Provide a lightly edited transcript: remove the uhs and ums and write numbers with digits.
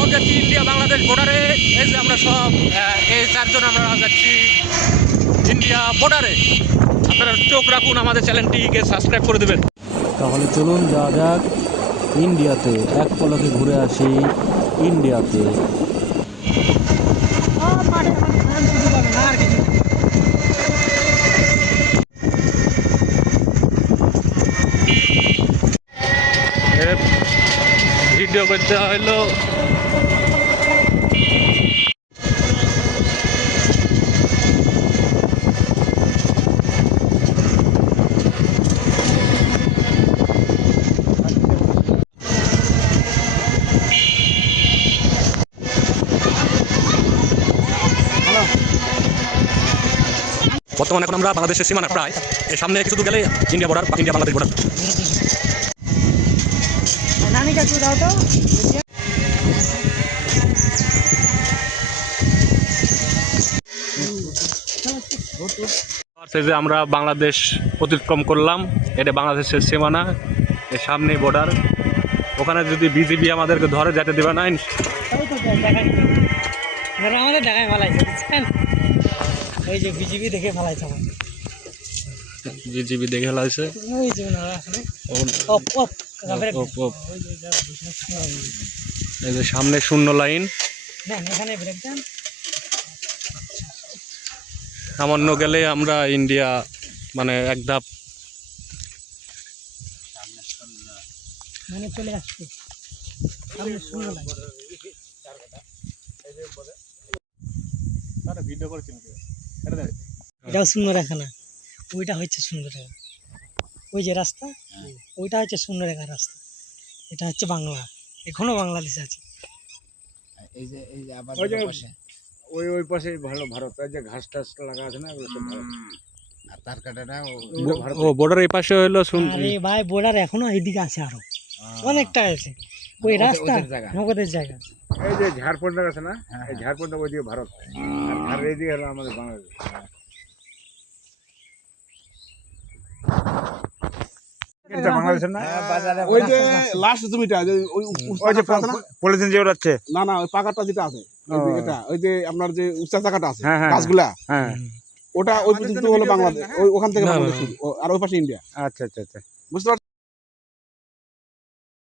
এখন যাচ্ছি ইন্ডিয়া বাংলাদেশ বর্ডারে। এই যে আমরা সব এই চারজন আমরা যাচ্ছি ইন্ডিয়া বর্ডারে। আপনারা চোখ রাখুন, আমাদের চ্যানেলটিকে সাবস্ক্রাইব করে দেবেন। তাহলে চলুন যাওয়া যাক ইন্ডিয়াতে, এক পলকে ঘুরে আসি ইন্ডিয়াতে। ভিডিও করতে হইলো বর্তমানে এখন আমরা বাংলাদেশের সীমানা প্রায় এর সামনে কিছু দূর গেলে India border, India Bangladesh border. যে আমরা বাংলাদেশ অতিক্রম করলাম, এটা বাংলাদেশের সীমানা, এর সামনে বর্ডার। ওখানে যদি বিজিবি আমাদেরকে ধরে যেতে দেবে না। আমাদের দেখায় ফেলাইছে, ওই যে বিজিবি দেখে ফেলাইছে, বিজিবি দেখে ফেলাইছে। এই যে সামনে শূন্য লাইন, সামান্য গেলে আমরা ইন্ডিয়া, মানে এক ধাপ চলে আসছে। এটাও শূন্য রেখা না, ওইটা হচ্ছে শূন্য রেখা। ওই যে রাস্তা, ওইটা হচ্ছে শূন্য রেখা রাস্তা। এটা হচ্ছে বাংলা, এখনো বাংলাদেশ আছে। এই যে আবার পাশে ওই পাশে ভালো ভারত, এই যে ঘাস টাস লাগা আছে না, ওগুলো সব ভারত। আর তার কাটাটা ও বর্ডার এই পাশে হলো। আরে ভাই, বর্ডার এখনো এইদিকে আছে, আরো অনেকটা আছে। ওই রাস্তা নগদের জায়গা। এই যে ঝাড়খণ্ড আছে না, এই ঝাড়খণ্ড ওইদিকে ভারত, আর এইদিকে হলো আমাদের বাংলাদেশ। বাংলাদেশের না, ওই যে লাস্ট জমিটা, ওই যে পলিথিন যে ওড়াচ্ছে, না ওই পাকাটা যেটা আছে, এটা ওই যে আপনার যে উঁচা চাকাটা আছে, গাছগুলা, ওটা ওই পর্যন্ত হলো বাংলাদেশ, ওখান থেকে বাংলাদেশ শুরু, আর ওই পাশে ইন্ডিয়া। আচ্ছা আচ্ছা আচ্ছা, বুঝতে পারছেন।